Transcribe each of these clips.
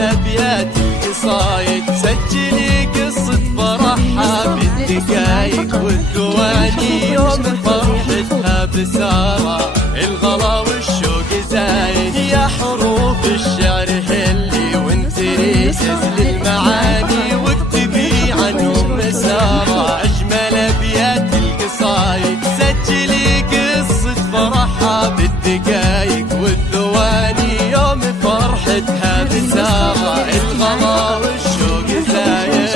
أبيات القصايد، سجلي قصة فرحها بالدقايق والثواني، يوم فرحتها بسارة الغلا والشوق زايد. يا حروف الشعر هلي وانتري سجل المعاني، واكتبي عنهم مسارة أجمل أبيات القصايد، سجلي قصة فرحها بالدقايق والثواني، يوم فرحتها بسارة الغلا والشوق زايد.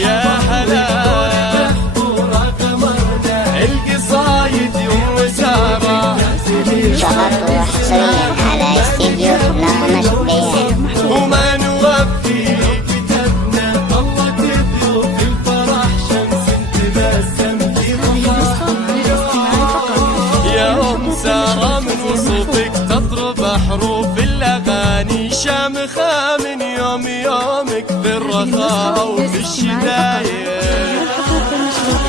يا هلا القصايد يوم سارة شغلت حصريا على استديو نغمة بيان. وما نوفي كتبنا طلت ضيوف الفرح شمس تبسم في ضحاها. يا أم سارة من وصوفك تضرب حروف الأغاني شامخة من يوم يومك في الرخاء وفي الشدايد.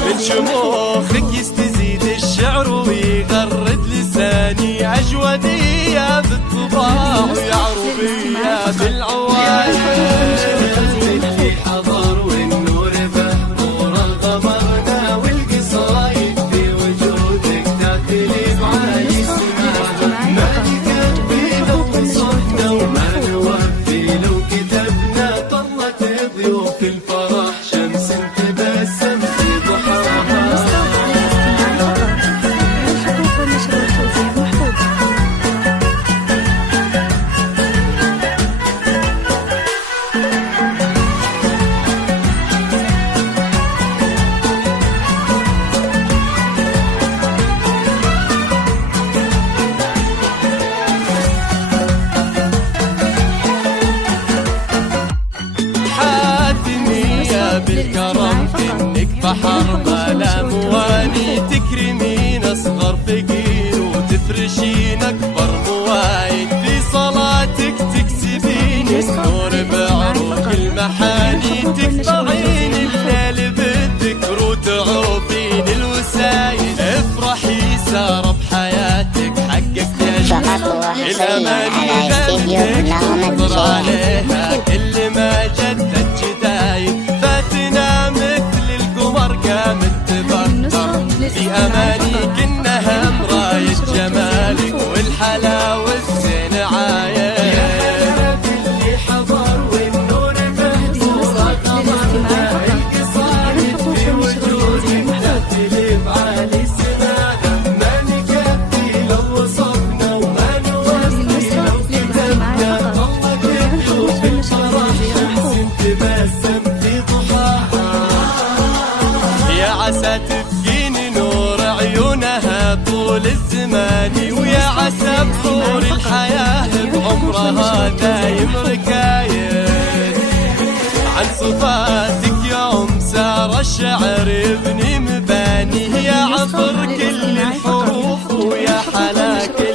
من شموخك يستزيد الشعر ويغرد لساني، أجودية بالطباع ويا عروبية بالعوايد. اللي حضر والنور بحضور غمرنا، والقصايد في وجودك تختلف عن اسمها. ما نكفي لو صرنا وما نوفي لو كتبنا، طلت ضيوف الفرح شمس تبسم في ضحاها. بالكرم انك بحر بلا مواني، تكرمين اصغر فقير وتفرشين اكبر موايد. في صلاتك تكسبين النور بعروق المحاني، تقطعين الليل بالذكر وتعوفين الوسايد. افرحي سارة بحياتك حققت الاماني، بنتك تنطر عليها كل ما جدت جدايد. فاتنا مثل القمر قامت تبطر في امانيك، انها مراية جمالك والحلاوة الزين عايد. يا اللي حضر والنور بحضور قمرنا، القصايد في وجودك تختلف عن اسمها. ما نكفي لو وصفنا وما نوفي لو كتبنا، طلت ضيوف الفرح شمس تبسم في ضحاها. يا عسى تبقين نور عيونها طول الزمان، ويا عسى بطول الحياة بعمرها دايم ركايد. عن صفاتك يا أم سارة الشعر يبني مباني، يا عطر كل الحروف ويا حلا كل